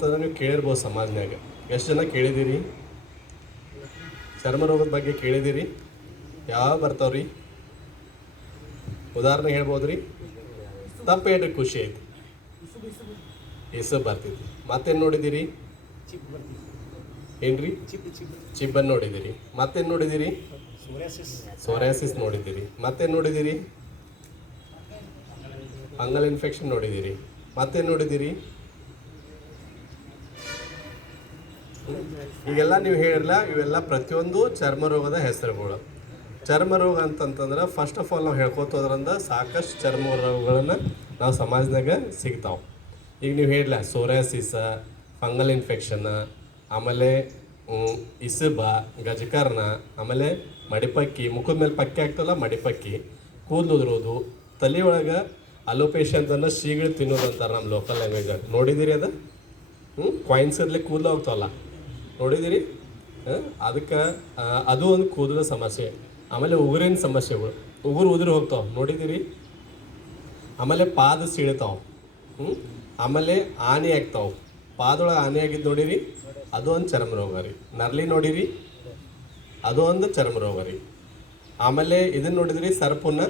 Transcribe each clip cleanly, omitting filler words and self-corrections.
ಅಂತಂದ್ರೆ ನೀವು ಕೇಳಿರ್ಬೋದು ಸಮಾಜನಾಗ. ಎಷ್ಟು ಜನ ಕೇಳಿದ್ದೀರಿ? ಚರ್ಮ ರೋಗದ ಬಗ್ಗೆ ಕೇಳಿದ್ದೀರಿ? ಯಾವ ಬರ್ತಾವ್ರಿ? ಉದಾಹರಣೆ ಹೇಳ್ಬೋದು ರೀ? ತಪ್ಪು ಹೇಳ್ರಿ, ಖುಷಿ ಐತಿ. ಇಸಬ್ ಬರ್ತೈತಿ. ಮತ್ತೇನು ನೋಡಿದ್ದೀರಿ? ಏನ್ರಿ? ಚಿಬ್ಬನ್ ನೋಡಿದ್ದೀರಿ. ಮತ್ತೇನು ನೋಡಿದ್ದೀರಿ? ಸೋರಿಯಾಸಿಸ್ ನೋಡಿದ್ದೀರಿ. ಮತ್ತೇನು ನೋಡಿದ್ದೀರಿ? ಫಂಗಲ್ ಇನ್ಫೆಕ್ಷನ್ ನೋಡಿದ್ದೀರಿ. ಮತ್ತೇನು ನೋಡಿದ್ದೀರಿ? ಈಗೆಲ್ಲ ನೀವು ಹೇಳಿರಲ್ಲ, ಇವೆಲ್ಲ ಪ್ರತಿಯೊಂದು ಚರ್ಮ ರೋಗದ ಹೆಸರುಗಳು. ಚರ್ಮ ರೋಗ ಅಂತಂತಂದ್ರೆ ಫಸ್ಟ್ ಆಫ್ ಆಲ್ ನಾವು ಹೇಳ್ಕೊತೋದ್ರಿಂದ ಸಾಕಷ್ಟು ಚರ್ಮ ರೋಗಗಳನ್ನು ನಾವು ಸಮಾಜದಾಗ ಸಿಗ್ತಾವೆ. ಈಗ ನೀವು ಹೇಳಿಲ್ಲ, ಸೋರಿಯಾಸಿಸ, ಫಂಗಲ್ ಇನ್ಫೆಕ್ಷನ್, ಆಮೇಲೆ ಇಸಬ, ಗಜಕರ್ಣ, ಆಮೇಲೆ ಮಡಿಪಕ್ಕಿ, ಮುಖದ ಮೇಲೆ ಪಕ್ಕಿ ಆಗ್ತಲ್ಲ ಮಡಿಪಕ್ಕಿ, ಕೂದಲು ಉದುರೋದು, ತಲೆ ಒಳಗೆ ಅಲೋಪೇಶಿ ಅಂತಂದ್ರೆ ಶೀಗಳು ತಿನ್ನೋದು ಅಂತಾರೆ ನಮ್ಮ ಲೋಕಲ್ ಲ್ಯಾಂಗ್ವೇಜಾಗ. ನೋಡಿದ್ದೀರಿ ಅದು? ಕಾಯಿನ್ಸ್ ಇರಲಿ ಕೂದಲು ಹೋಗ್ತಾವಲ್ಲ, ನೋಡಿದ್ದೀರಿ? ಅದಕ್ಕೆ ಅದು ಒಂದು ಕೂದಲ ಸಮಸ್ಯೆ. ಆಮೇಲೆ ಉಗುರಿನ ಸಮಸ್ಯೆಗಳು, ಉಗುರು ಉದುರು ಹೋಗ್ತಾವೆ, ನೋಡಿದ್ದೀರಿ? ಆಮೇಲೆ ಪಾದ ಸೀಳ್ತಾವೆ. ಆಮೇಲೆ ಆನೆ ಆಗ್ತಾವೆ, ಪಾದೊಳಗೆ ಆನೆ ಆಗಿದ್ದು ನೋಡಿರಿ? ಅದು ಒಂದು ಚರ್ಮ ರೋಗ ರೀ. ನರ್ಲಿ ನೋಡಿರಿ? ಅದು ಒಂದು ಚರ್ಮ ರೋಗ ರೀ. ಆಮೇಲೆ ಇದನ್ನು ನೋಡಿದಿರಿ? ಸರ್ಪನ್ನ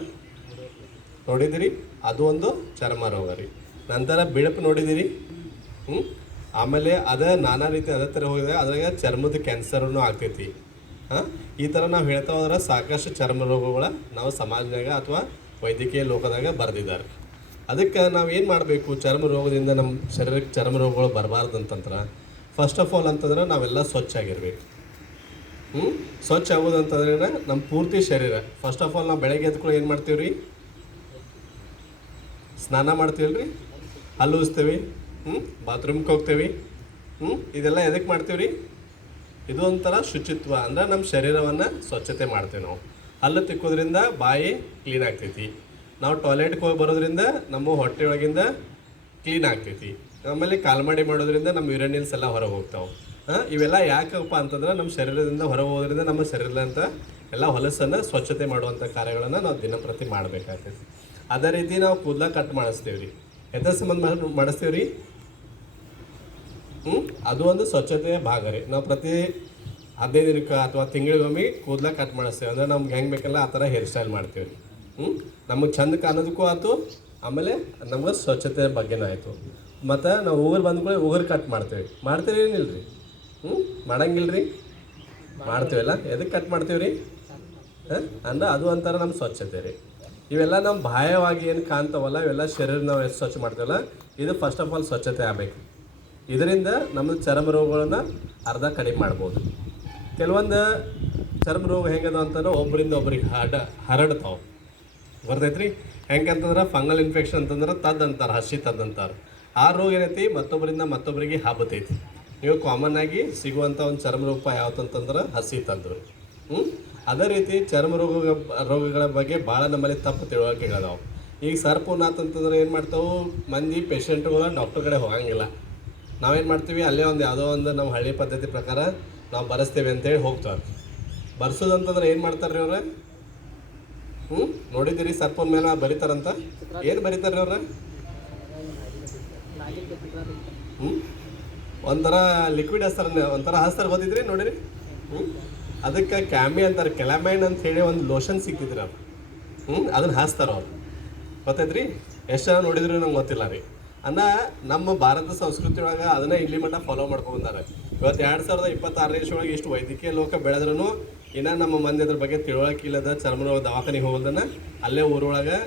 ನೋಡಿದಿರಿ? ಅದು ಒಂದು ಚರ್ಮ ರೋಗ ರೀ. ನಂತರ ಬಿಳಪು ನೋಡಿದಿರಿ? ಆಮೇಲೆ ನಾನಾ ರೀತಿ ಅದೇ ಥರ ಹೋಗಿದೆ, ಅದ್ರಾಗ ಚರ್ಮದ ಕ್ಯಾನ್ಸರ್ನು ಆಗ್ತೈತಿ. ಈ ಥರ ನಾವು ಹೇಳ್ತಾ ಹೋದ್ರೆ ಸಾಕಷ್ಟು ಚರ್ಮ ರೋಗಗಳ ನಾವು ಸಮಾಜದಾಗ ಅಥವಾ ವೈದ್ಯಕೀಯ ಲೋಕದಾಗ ಬರೆದಿದ್ದಾರೆ. ಅದಕ್ಕೆ ನಾವು ಏನು ಮಾಡಬೇಕು? ಚರ್ಮ ರೋಗದಿಂದ ನಮ್ಮ ಶರೀರಕ್ಕೆ ಚರ್ಮ ರೋಗಗಳು ಬರಬಾರ್ದು ಅಂತಂದ್ರೆ ಫಸ್ಟ್ ಆಫ್ ಆಲ್ ಅಂತಂದ್ರೆ ನಾವೆಲ್ಲ ಸ್ವಚ್ಛ ಆಗಿರ್ಬೇಕು. ಸ್ವಚ್ಛ ಆಗೋದು ಅಂತಂದ್ರೆ ನಮ್ಮ ಪೂರ್ತಿ ಶರೀರ. ಫಸ್ಟ್ ಆಫ್ ಆಲ್ ನಾವು ಬೆಳಗ್ಗೆ ಎದ್ಕೊಂಡು ಏನು ಮಾಡ್ತೀವಿ ರೀ? ಸ್ನಾನ ಮಾಡ್ತೀವಿ ರೀ, ಹಲ್ಲು ಉಜ್ತೇವೆ, ಬಾತ್ರೂಮ್ಗೆ ಹೋಗ್ತೇವೆ. ಇದೆಲ್ಲ ಎದಕ್ಕೆ ಮಾಡ್ತೀವಿ ರೀ? ಇದು ಒಂಥರ ಶುಚಿತ್ವ, ಅಂದ್ರೆ ನಮ್ಮ ಶರೀರವನ್ನು ಸ್ವಚ್ಛತೆ ಮಾಡ್ತೀವಿ ನಾವು. ಹಲ್ಲು ತಿಕ್ಕೋದ್ರಿಂದ ಬಾಯಿ ಕ್ಲೀನ್ ಆಗ್ತೈತಿ. ನಾವು ಟಾಯ್ಲೆಟ್ಗೆ ಹೋಗಿ ಬರೋದ್ರಿಂದ ನಮ್ಮ ಹೊಟ್ಟೆ ಒಳಗಿಂದ ಕ್ಲೀನ್ ಆಗ್ತೈತಿ. ಆಮೇಲೆ ಕಾಲ್ಮಾಡಿ ಮಾಡೋದ್ರಿಂದ ನಮ್ಮ ಯುರೇನಿಯಲ್ಸ್ ಎಲ್ಲ ಹೊರಗೆ ಹೋಗ್ತಾವೆ. ಇವೆಲ್ಲ ಯಾಕಪ್ಪ ಅಂತಂದ್ರೆ ನಮ್ಮ ಶರೀರದಿಂದ ಹೊರಗೆ ಹೋಗೋದ್ರಿಂದ ನಮ್ಮ ಶರೀರದಂತ ಎಲ್ಲ ಹೊಲಸನ್ನು ಸ್ವಚ್ಛತೆ ಮಾಡುವಂಥ ಕಾರ್ಯಗಳನ್ನು ನಾವು ದಿನಪ್ರತಿ ಮಾಡಬೇಕಾಗ್ತೈತಿ. ಅದೇ ರೀತಿ ನಾವು ಕೂದಲ ಕಟ್ ಮಾಡಿಸ್ತೀವಿ ರೀ. ಎದ್ರ ಸಂಬಂಧ ಮಾಡಿಸ್ತೀವಿ ರೀ? ಅದು ಒಂದು ಸ್ವಚ್ಛತೆಯ ಭಾಗ ರೀ. ನಾವು ಪ್ರತಿ 15 ದಿನಕ್ಕೆ ಅಥವಾ ತಿಂಗಳಿಗೊಮ್ಮೆ ಕೂದಲ ಕಟ್ ಮಾಡಿಸ್ತೀವಿ. ಅಂದರೆ ನಮ್ಗೆ ಹೆಂಗೆ ಬೇಕಲ್ಲ ಆ ಥರ ಹೇರ್ ಸ್ಟೈಲ್ ಮಾಡ್ತೀವಿ ರೀ. ನಮಗೆ ಚಂದ ಕಾಣೋದಕ್ಕೂ ಆಯ್ತು, ಆಮೇಲೆ ನಮ್ಗೆ ಸ್ವಚ್ಛತೆ ಬಗ್ಗೆನೂ ಆಯಿತು. ಮತ್ತು ನಾವು ಉಗುರು ಬಂದ್ಕೊಳ್ಳಿ ಉಗುರು ಕಟ್ ಮಾಡ್ತೀವಿ. ಮಾಡ್ತೀವಿ ಏನಿಲ್ಲ ರೀ? ಮಾಡಂಗಿಲ್ಲ ರೀ? ಮಾಡ್ತೀವಲ್ಲ. ಎದಕ್ಕೆ ಕಟ್ ಮಾಡ್ತೀವಿ ರೀ? ಅಂದ್ರೆ ಅದು ಒಂಥರ ನಮ್ಮ ಸ್ವಚ್ಛತೆ ರೀ. ಇವೆಲ್ಲ ನಮ್ಮ ಬಾಹ್ಯವಾಗಿ ಏನು ಕಾಣ್ತಾವಲ್ಲ, ಇವೆಲ್ಲ ಶರೀರ ನಾವು ಎಷ್ಟು ಸ್ವಚ್ಛ ಮಾಡ್ತೀವಲ್ಲ, ಇದು ಫಸ್ಟ್ ಆಫ್ ಆಲ್ ಸ್ವಚ್ಛತೆ ಆಗಬೇಕು. ಇದರಿಂದ ನಮ್ಮ ಚರ್ಮ ರೋಗಗಳನ್ನು ಅರ್ಧ ಕಡಿಮೆ ಮಾಡ್ಬೋದು. ಕೆಲವೊಂದು ಚರ್ಮ ರೋಗ ಹೆಂಗದ ಅಂತಂದ್ರೆ ಒಬ್ಬರಿಂದ ಒಬ್ರಿಗೆ ಹರಡ್ತಾವೆ, ಬರ್ತೈತೆ ರೀ. ಹೆಂಗೆ ಅಂತಂದ್ರೆ ಫಂಗಲ್ ಇನ್ಫೆಕ್ಷನ್ ಅಂತಂದ್ರೆ ತದ್ ಅಂತಾರೆ, ಹಸಿ ತದ್ ಅಂತಾರೆ. ಆ ರೋಗ ಏನೈತಿ ಮತ್ತೊಬ್ಬರಿಂದ ಮತ್ತೊಬ್ಬರಿಗೆ ಹಬ್ಬತೈತಿ. ನೀವು ಕಾಮನ್ ಆಗಿ ಸಿಗುವಂಥ ಒಂದು ಚರ್ಮ ರೋಗ ಯಾವತ್ತಂತಂದ್ರೆ ಹಸಿ ತದ್ದು. ಅದೇ ರೀತಿ ಚರ್ಮ ರೋಗಗಳ ಬಗ್ಗೆ ಭಾಳ ನಮ್ಮಲ್ಲಿ ತಪ್ಪು ತಿಳುವಳಿಕೆಗಳದಾವೆ. ಈಗ ಸರ್ಪನಾಥಂತಂದ್ರೆ ಏನು ಮಾಡ್ತಾವೆ ಮಂದಿ, ಪೇಷಂಟ್ಗಳು ಡಾಕ್ಟರ್ ಕಡೆ ಹೋಗಂಗಿಲ್ಲ. ನಾವೇನು ಮಾಡ್ತೀವಿ, ಅಲ್ಲೇ ಒಂದು ಯಾವುದೋ ಒಂದು ನಮ್ಮ ಹಳ್ಳಿ ಪದ್ಧತಿ ಪ್ರಕಾರ ನಾವು ಬರೆಸ್ತೇವೆ ಅಂತೇಳಿ ಹೋಗ್ತಾರೆ. ಬರ್ಸೋದಂತಂದ್ರೆ ಏನು ಮಾಡ್ತಾರೆ ರೀ ಅವ್ರು? ನೋಡಿದ್ದೀರಿ ಸರ್ಪನ ಮೇಲೆ ಬರೀತಾರಂತ? ಏನು ಬರೀತಾರೆ ರೀ ಅವ್ರು? ಒಂಥರ ಲಿಕ್ವಿಡ್ ಹಸ್ತಾರೆ, ಒಂಥರ ಹಸ್ತಾರೆ, ಗೊತ್ತಿದ್ರಿ? ನೋಡಿರಿ? ಅದಕ್ಕೆ ಕ್ಯಾಮಿ ಅಂತಾರೆ, ಕೆಲಾಮೈನ್ ಅಂತ ಹೇಳಿ ಒಂದು ಲೋಷನ್ ಸಿಕ್ತಿದ್ರಿ ಅವ್ರು. ಅದನ್ನು ಹಾಸ್ತಾರೆ ಅವ್ರು, ಗೊತ್ತೈತ್ರಿ? ಎಷ್ಟು ಜನ ನೋಡಿದ್ರು ನಂಗೆ ಗೊತ್ತಿಲ್ಲ ರೀ. ನಮ್ಮ ಭಾರತ ಸಂಸ್ಕೃತಿ ಒಳಗೆ ಅದನ್ನ ಇಲ್ಲಿ ಮಟ್ಟ ಫಾಲೋ ಮಾಡ್ಕೊಂಡ್ಬಂದಾರೆ. ಇವತ್ತು 2026 ಒಳಗೆ ಇಷ್ಟು ವೈದ್ಯಕೀಯ ಲೋಕ ಬೆಳೆದ್ರೂ ಇನ್ನು ನಮ್ಮ ಮಂದಿ ಅದ್ರ ಬಗ್ಗೆ ತಿಳುವಳಿಕೆ ಇಲ್ಲದ ಚರ್ಮ ರೋಗ ದವಾಖಾನೆಗೆ ಹೋಗೋದನ್ನು ಅಲ್ಲೇ ಊರೊಳಗೆ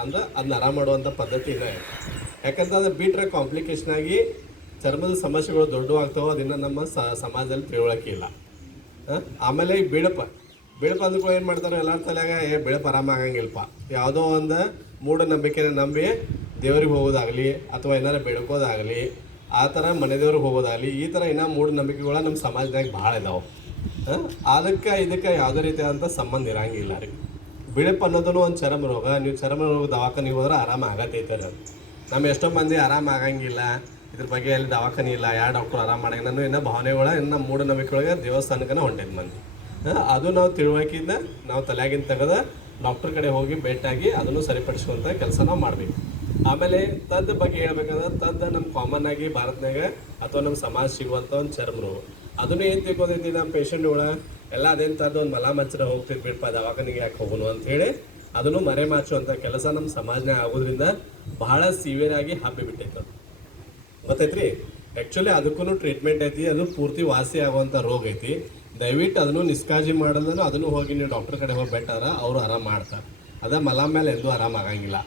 ಅಂದ್ರೆ ಅದನ್ನ ಆರಾಮ ಮಾಡುವಂಥ ಪದ್ಧತಿ ಇಲ್ಲ. ಯಾಕಂತಂದ್ರೆ ಬಿಟ್ಟರೆ ಕಾಂಪ್ಲಿಕೇಶನ್ ಆಗಿ ಚರ್ಮದ ಸಮಸ್ಯೆಗಳು ದೊಡ್ಡವಾಗ್ತಾವೆ. ಅದನ್ನು ನಮ್ಮ ಸಮಾಜದಲ್ಲಿ ತಿಳುವಳಿಕೆ ಇಲ್ಲ. ಆಮೇಲೆ ಈ ಬಿಳಪ ಅಂದ್ಕೊಂಡು ಏನು ಮಾಡ್ತಾರೆ ಎಲ್ಲರ ತಲೆಯಾಗ, ಬಿಳಪ ಆರಾಮ ಆಗಂಗಿಲ್ಲಪ್ಪ, ಯಾವುದೋ ಒಂದು ಮೂಢನಂಬಿಕೆನ ನಂಬಿ ದೇವ್ರಿಗೆ ಹೋಗೋದಾಗಲಿ ಅಥವಾ ಏನಾರು ಬೆಳ್ಕೋದಾಗಲಿ, ಆ ಥರ ಮನೆ ದೇವ್ರಿಗೆ ಹೋಗೋದಾಗಲಿ, ಈ ಥರ ಇನ್ನೂ ಮೂಢನಂಬಿಕೆಗಳು ನಮ್ಮ ಸಮಾಜದಾಗ ಭಾಳ ಇದಾವೆ. ಅದಕ್ಕೆ ಇದಕ್ಕೆ ಯಾವುದೇ ರೀತಿಯಾದಂಥ ಸಂಬಂಧ ಇರೋಂಗಿಲ್ಲ ರೀ. ಬಿಳಪ ಅನ್ನೋದನ್ನು ಒಂದು ಚರ್ಮ ರೋಗ. ನೀವು ಚರ್ಮ ರೋಗ ದವಾಖಾನೆಗೆ ಹೋದ್ರೆ ಆರಾಮ ಆಗತ್ತೈತೆ ರೀ. ನಮ್ಮ ಎಷ್ಟೋ ಮಂದಿ ಆರಾಮ ಆಗಂಗಿಲ್ಲ, ಇದ್ರ ಬಗ್ಗೆ ಎಲ್ಲಿ ದವಾಖಾನೆ ಇಲ್ಲ, ಯಾವ ಡಾಕ್ಟ್ರು ಆರಾಮ ಮಾಡಂಗ ನಾನು ಇನ್ನೂ ಭಾವನೆಗಳ ಇನ್ನು ಮೂಢನಂಬಿಕೆ ಒಳಗೆ ದೇವಸ್ಥಾನಕ್ಕನ ಹೊಂಟೈತೆ ಮಂದಿ. ಅದು ನಾವು ತಿಳುವಳಿಕೆಯಿಂದ ನಾವು ತಲೆಯಾಗಿನ ತೆಗೆದು ಡಾಕ್ಟ್ರ್ ಕಡೆ ಹೋಗಿ ಭೇಟಿಯಾಗಿ ಅದನ್ನು ಸರಿಪಡಿಸುವಂಥ ಕೆಲಸ ನಾವು ಮಾಡಬೇಕು. ಆಮೇಲೆ ತದ್ ಬಗ್ಗೆ ಹೇಳ್ಬೇಕಂದ್ರೆ ತದ್ ನಮ್ಮ ಕಾಮನ್ ಆಗಿ ಭಾರತನಾಗ ಅಥವಾ ನಮ್ಮ ಸಮಾಜ ಸಿಗುವಂಥ ಒಂದು ಚರ್ಮ ರೋಗ. ಅದನ್ನು ಏನು ತಿಳ್ಕೊತೈತಿ ನಮ್ಮ ಪೇಷಂಟ್ಗಳ ಎಲ್ಲ ಅದೇನು ತದ್ದು ಒಂದು ಮಲ ಮಚ್ಚರ ಹೋಗ್ತಿದ್ ಬಿಡಪ್ಪ ದವಾಖಾನಿಗೆ ಯಾಕೆ ಹೋಗೋನು ಅಂತ ಹೇಳಿ ಅದನ್ನು ಮರೆ ಮಾಚುವಂಥ ಕೆಲಸ ನಮ್ಮ ಸಮಾಜನಾಗ ಆಗೋದ್ರಿಂದ ಬಹಳ ಸಿವಿಯರ್ ಆಗಿ ಹಬ್ಬಿ ಬಿಟ್ಟೈತೆ. ಗೊತ್ತೈತ್ರಿ, ಆ್ಯಕ್ಚುಲಿ ಅದಕ್ಕೂ ಟ್ರೀಟ್ಮೆಂಟ್ ಐತಿ, ಅದು ಪೂರ್ತಿ ವಾಸಿ ಆಗುವಂಥ ರೋಗ ಐತಿ. ದಯವಿಟ್ಟು ಅದನ್ನು ನಿಷ್ಕಾಳಜಿ ಮಾಡಲ್ದನು ಅದನ್ನು ಹೋಗಿ ನೀವು ಡಾಕ್ಟರ್ ಕಡೆ ಹೋಗಿ ಬೆಟ್ಟಾರ ಅವರು ಆರಾಮ ಮಾಡ್ತಾರೆ. ಅದ ಮಲ ಮೇಲೆ ಎಂದೂ ಆರಾಮ ಆಗಂಗಿಲ್ಲ.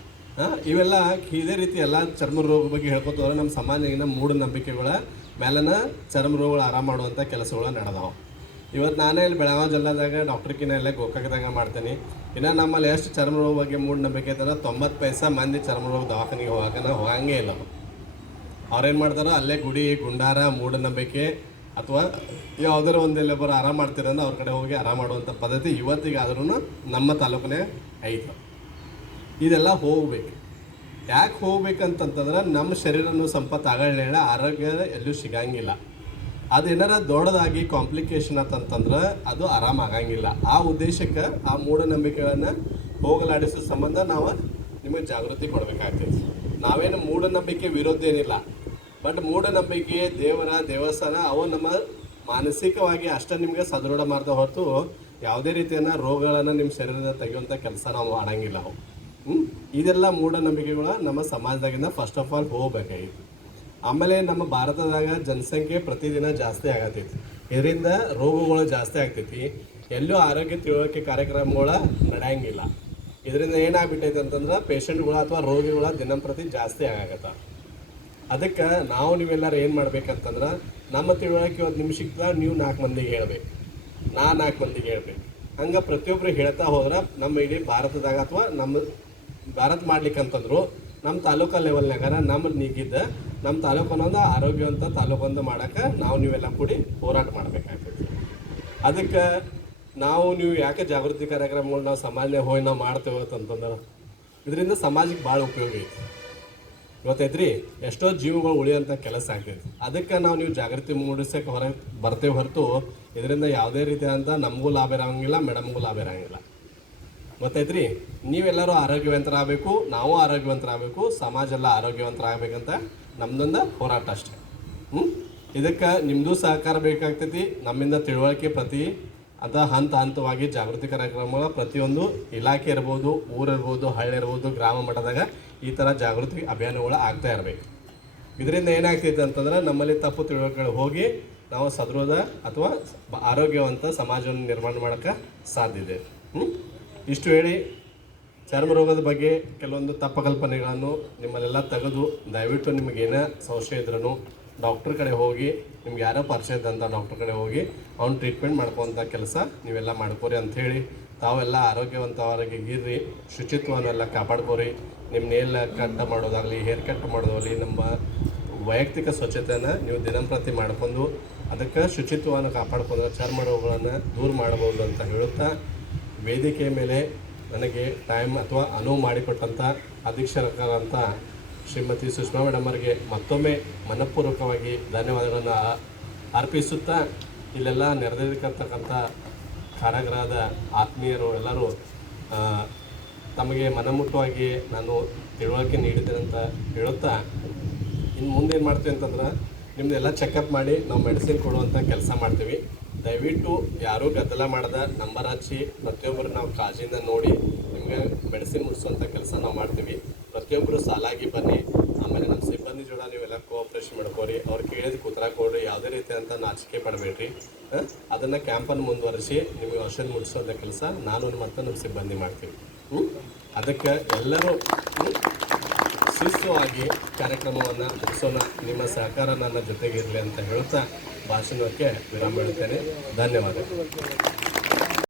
ಇವೆಲ್ಲ ಇದೇ ರೀತಿ ಎಲ್ಲ ಚರ್ಮ ರೋಗ ಬಗ್ಗೆ ಹೇಳ್ಕೊತವ್ರೆ ನಮ್ಮ ಸಮಾಜಗಿನ ಮೂಢನಂಬಿಕೆಗಳ ಮೇಲನ ಚರ್ಮ ರೋಗಗಳು ಆರಾಮ ಮಾಡುವಂಥ ಕೆಲಸಗಳು ನಡೆದಾವೆ. ಇವತ್ತು ನಾನೇ ಇಲ್ಲಿ ಬೆಳಗಾವಿ ಜಿಲ್ಲಾದಾಗ ಡಾಕ್ಟರ್ಕಿನ ಎಲ್ಲ ಗೋಕಾಕದಾಗ ಮಾಡ್ತೀನಿ. ಇನ್ನು ನಮ್ಮಲ್ಲಿ ಎಷ್ಟು ಚರ್ಮ ರೋಗ ಬಗ್ಗೆ ಮೂಢನಂಬಿಕೆ ಐತಂದ್ರೆ 90 ಪೈಸಾ ಮಂದಿ ಚರ್ಮ ರೋಗ ದವಾಖಾನಿಗೆ ಹೋಗಂಗೇ ಇಲ್ಲ. ಅವ್ರೇನು ಮಾಡ್ತಾರೋ ಅಲ್ಲೇ ಗುಡಿ ಗುಂಡಾರ ಮೂಢನಂಬಿಕೆ ಅಥವಾ ಯಾವುದಾರು ಒಂದೆಲ್ಲ ಬರೋ ಆರಾಮ ಮಾಡ್ತೀರಂದ್ರೆ ಅವ್ರ ಕಡೆ ಹೋಗಿ ಆರಾಮ ಮಾಡುವಂಥ ಪದ್ಧತಿ ಇವತ್ತಿಗೆ ಆದ್ರೂ ನಮ್ಮ ತಾಲೂಕನೇ ಐತೆ. ಇದೆಲ್ಲ ಹೋಗ್ಬೇಕು. ಯಾಕೆ ಹೋಗ್ಬೇಕಂತಂತಂದ್ರೆ ನಮ್ಮ ಶರೀರನೂ ಸಂಪತ್ತು ಆಗಲ್ಲ, ಆರೋಗ್ಯ ಎಲ್ಲೂ ಸಿಗಂಗಿಲ್ಲ. ಅದೇನಾರ ದೊಡ್ಡದಾಗಿ ಕಾಂಪ್ಲಿಕೇಶನ್ ಅಂತಂತಂದ್ರೆ ಅದು ಆರಾಮ ಆಗಂಗಿಲ್ಲ. ಆ ಉದ್ದೇಶಕ್ಕೆ ಆ ಮೂಢನಂಬಿಕೆಗಳನ್ನು ಹೋಗಲಾಡಿಸೋ ಸಂಬಂಧ ನಾವು ನಿಮಗೆ ಜಾಗೃತಿ ಕೊಡಬೇಕಾಗ್ತೈತಿ. ನಾವೇನು ಮೂಢನಂಬಿಕೆ ವಿರೋಧ ಏನಿಲ್ಲ, ಬಟ್ ಮೂಢನಂಬಿಕೆ ದೇವಸ್ಥಾನ ಅವು ನಮ್ಮ ಮಾನಸಿಕವಾಗಿ ಅಷ್ಟೇ ನಿಮಗೆ ಸದೃಢ ಮಾಡ್ತಾ ಹೊರತು ಯಾವುದೇ ರೀತಿಯ ರೋಗಗಳನ್ನು ನಿಮ್ಮ ಶರೀರದ ತೆಗೆಯುವಂಥ ಕೆಲಸ ನಾವು ಮಾಡಂಗಿಲ್ಲ. ಅವು ಇದೆಲ್ಲ ಮೂಢನಂಬಿಕೆಗಳು ನಮ್ಮ ಸಮಾಜದಾಗಿಂದ ಫಸ್ಟ್ ಆಫ್ ಆಲ್ ಹೋಗ್ಬೇಕಾಗಿತ್ತು. ಆಮೇಲೆ ನಮ್ಮ ಭಾರತದಾಗ ಜನಸಂಖ್ಯೆ ಪ್ರತಿದಿನ ಜಾಸ್ತಿ ಆಗತೈತಿ, ಇದರಿಂದ ರೋಗಗಳು ಜಾಸ್ತಿ ಆಗ್ತೈತಿ. ಎಲ್ಲೂ ಆರೋಗ್ಯ ತಿಳುವಳಿಕೆ ಕಾರ್ಯಕ್ರಮಗಳ ನಡೆಯಂಗಿಲ್ಲ. ಇದರಿಂದ ಏನಾಗ್ಬಿಟ್ಟೈತೆ ಅಂತಂದ್ರೆ ಪೇಷಂಟ್ಗಳು ಅಥವಾ ರೋಗಿಗಳ ದಿನಂಪ್ರತಿ ಜಾಸ್ತಿ ಆಗತ್ತ. ಅದಕ್ಕೆ ನೀವೆಲ್ಲರೂ ಏನು ಮಾಡ್ಬೇಕಂತಂದ್ರೆ ನಮ್ಮ ತಿಳುವಳಿಕೆ 1 ನಿಮಿಷಕ್ಕೆ ನೀವು 4 ಮಂದಿಗೆ ಹೇಳ್ಬೇಕು, 4 ಮಂದಿಗೆ ಹೇಳ್ಬೇಕು. ಹಂಗೆ ಪ್ರತಿಯೊಬ್ಬರು ಹೇಳ್ತಾ ಹೋದ್ರೆ ನಮ್ಮ ಇಡೀ ಭಾರತದಾಗ ಅಥವಾ ನಮ್ಮ ಭಾರತ ಮಾಡ್ಲಿಕ್ಕಂತಂದ್ರು ನಮ್ಮ ತಾಲೂಕಾ ಲೆವೆಲ್ನಾಗ ನಮ್ಮ ನೀಗಿದ್ದ ನಮ್ಮ ತಾಲೂಕನ್ನೊಂದು ಆರೋಗ್ಯವಂತ ತಾಲೂಕೊಂದು ಮಾಡೋಕ್ಕೆ ನೀವೆಲ್ಲ ಕೂಡಿ ಹೋರಾಟ ಮಾಡಬೇಕಾಗ್ತೈತಿ. ಅದಕ್ಕೆ ನೀವು ಯಾಕೆ ಜಾಗೃತಿ ಕಾರ್ಯಕ್ರಮಗಳು ನಾವು ಸಮಾಜ ಹೋಗಿ ನಾವು ಮಾಡ್ತೇವೆ ಅಂತಂದ್ರೆ ಇದರಿಂದ ಸಮಾಜಕ್ಕೆ ಭಾಳ ಉಪಯೋಗ ಐತಿ. ಗೊತ್ತೈತ್ರಿ, ಎಷ್ಟೋ ಜೀವಗಳು ಉಳಿಯೋಂಥ ಕೆಲಸ ಆಗ್ತೈತಿ. ಅದಕ್ಕೆ ನೀವು ಜಾಗೃತಿ ಮೂಡಿಸೋಕೆ ಬರ್ತೇವೆ ಹೊರತು ಇದರಿಂದ ಯಾವುದೇ ರೀತಿಯಾದಂಥ ನಮಗೂ ಲಾಭ ಇರೋಂಗಿಲ್ಲ, ಮೇಡಮ್ಗೂ ಲಾಭ ಇರೋಂಗಿಲ್ಲ. ಗೊತ್ತೈತ್ರಿ, ನೀವೆಲ್ಲರೂ ಆರೋಗ್ಯವಂತರಾಗಬೇಕು, ನಾವು ಆರೋಗ್ಯವಂತರಾಗಬೇಕು, ಸಮಾಜ ಎಲ್ಲ ಆರೋಗ್ಯವಂತರಾಗಬೇಕಂತ ನಮ್ದೊಂದು ಹೋರಾಟ ಅಷ್ಟೇ. ಇದಕ್ಕೆ ನಿಮ್ಮದು ಸಹಕಾರ ಬೇಕಾಗ್ತೈತಿ. ನಮ್ಮಿಂದ ತಿಳುವಳಿಕೆ ಹಂತವಾಗಿ ಜಾಗೃತಿ ಕಾರ್ಯಕ್ರಮಗಳ ಪ್ರತಿಯೊಂದು ಇಲಾಖೆ ಇರ್ಬೋದು, ಊರಿರ್ಬೋದು, ಹಳ್ಳಿ ಇರ್ಬೋದು, ಗ್ರಾಮ ಮಟ್ಟದಾಗ ಈ ಥರ ಜಾಗೃತಿ ಅಭಿಯಾನಗಳು ಆಗ್ತಾ ಇರಬೇಕು. ಇದರಿಂದ ಏನಾಗ್ತೈತೆ ಅಂತಂದ್ರೆ ನಮ್ಮಲ್ಲಿ ತಪ್ಪು ತಿಳುವಳಿಕೆಗಳು ಹೋಗಿ ನಾವು ಸದೃಢ ಅಥವಾ ಆರೋಗ್ಯವಂತ ಸಮಾಜವನ್ನು ನಿರ್ಮಾಣ ಮಾಡೋಕ್ಕೆ ಸಾಧ್ಯ ಇದೆ. ಇಷ್ಟು ಹೇಳಿ ಚರ್ಮ ರೋಗದ ಬಗ್ಗೆ ಕೆಲವೊಂದು ತಪ್ಪಕಲ್ಪನೆಗಳನ್ನು ನಿಮ್ಮಲ್ಲೆಲ್ಲ ತೆಗೆದು ದಯವಿಟ್ಟು ನಿಮಗೇನೇ ಸಂಶಯ ಇದ್ರೂ ಡಾಕ್ಟ್ರ್ ಕಡೆ ಹೋಗಿ, ನಿಮ್ಗೆ ಯಾರೋ ಪರಿಚಯ ಇದ್ದಂಥ ಡಾಕ್ಟ್ರ್ ಕಡೆ ಹೋಗಿ ಅವ್ನು ಟ್ರೀಟ್ಮೆಂಟ್ ಮಾಡ್ಕೊವಂಥ ಕೆಲಸ ನೀವೆಲ್ಲ ಮಾಡ್ಕೋರಿ ಅಂಥೇಳಿ ತಾವೆಲ್ಲ ಆರೋಗ್ಯವಂತವರಿಗೆ ಇರ್ರಿ, ಶುಚಿತ್ವನೆಲ್ಲ ಕಾಪಾಡ್ಕೋರಿ. ನಿಮ್ಮ ನೇಲ್ ಕಟ್ ಮಾಡೋದಾಗಲಿ, ಹೇರ್ ಕಟ್ ಮಾಡೋದಾಗಲಿ, ನಮ್ಮ ವೈಯಕ್ತಿಕ ಸ್ವಚ್ಛತೆಯನ್ನು ನೀವು ದಿನಂಪ್ರತಿ ಮಾಡ್ಕೊಂಡು ಅದಕ್ಕೆ ಶುಚಿತ್ವವನ್ನು ಕಾಪಾಡ್ಕೊಂಡು ಚರ್ಮ ರೋಗಗಳನ್ನು ದೂರ ಮಾಡ್ಬೋದು ಅಂತ ಹೇಳುತ್ತಾ ವೇದಿಕೆಯ ಮೇಲೆ ನನಗೆ ಟೈಮ್ ಅಥವಾ ಅನುವು ಮಾಡಿಕೊಟ್ಟಂಥ ಅಧೀಕ್ಷಕರಂಥ ಶ್ರೀಮತಿ ಸುಷ್ಮಾ ಮೇಡಮ್ ಅವರಿಗೆ ಮತ್ತೊಮ್ಮೆ ಮನಪೂರ್ವಕವಾಗಿ ಧನ್ಯವಾದಗಳನ್ನು ಅರ್ಪಿಸುತ್ತಾ ಇಲ್ಲೆಲ್ಲ ನೆರೆದಿರ್ತಕ್ಕಂಥ ಕಾರಾಗೃಹದ ಆತ್ಮೀಯರು ಎಲ್ಲರೂ ತಮಗೆ ಮನಮುಟ್ಟವಾಗಿ ನಾನು ತಿಳುವಳಿಕೆ ನೀಡಿದ್ದೇನೆ ಅಂತ ಹೇಳುತ್ತಾ ಇನ್ನು ಮುಂದೆ ಏನು ಮಾಡ್ತೀವಿ ಅಂತಂದ್ರೆ ನಿಮ್ಮದೆಲ್ಲ ಚೆಕಪ್ ಮಾಡಿ ನಾವು ಮೆಡಿಸಿನ್ ಕೊಡುವಂಥ ಕೆಲಸ ಮಾಡ್ತೀವಿ. ದಯವಿಟ್ಟು ಯಾರೂ ಗದ್ದಲ ಮಾಡದ ನಂಬರ್ ಹಚ್ಚಿ ಪ್ರತಿಯೊಬ್ಬರು ನಾವು ಕಾಳಜಿಯಿಂದ ನೋಡಿ ನಿಮಗೆ ಮೆಡಿಸಿನ್ ಮುಡಿಸುವಂಥ ಕೆಲಸ ನಾವು ಮಾಡ್ತೀವಿ. ಪ್ರತಿಯೊಬ್ಬರು ಸಾಲಾಗಿ ಬನ್ನಿ. ಆಮೇಲೆ ನಮ್ಮ ಸಿಬ್ಬಂದಿ ಜೋಡ ನೀವೆಲ್ಲ ಕೋಆಪ್ರೇಷನ್ ಮಾಡ್ಕೋರಿ. ಅವ್ರು ಕೇಳಿದ ಕೂತ್ರಾಕ್ ಕೊಡ್ರಿ, ಯಾವುದೇ ರೀತಿಯಾದಂಥ ನಾಚಿಕೆ ಪಡಬೇಡ್ರಿ. ಅದನ್ನು ಕ್ಯಾಂಪನ್ನು ಮುಂದುವರಿಸಿ ನಿಮಗೆ ಔಷಧ ಮುಡಿಸೋಂಥ ಕೆಲಸ ನಾನು ಮತ್ತು ನಮ್ಮ ಸಿಬ್ಬಂದಿ ಮಾಡ್ತೀವಿ. ಅದಕ್ಕೆ ಎಲ್ಲರೂ ಶಿಸ್ತುವಾಗಿ ಕಾರ್ಯಕ್ರಮವನ್ನು ಮುಗಿಸೋಣ. ನಿಮ್ಮ ಸಹಕಾರ ನನ್ನ ಜೊತೆಗಿರಲಿ ಅಂತ ಹೇಳುತ್ತಾ ಭಾಷಣಕ್ಕೆ ವಿರಾಮ ಹೇಳುತ್ತೇನೆ. ಧನ್ಯವಾದಗಳು.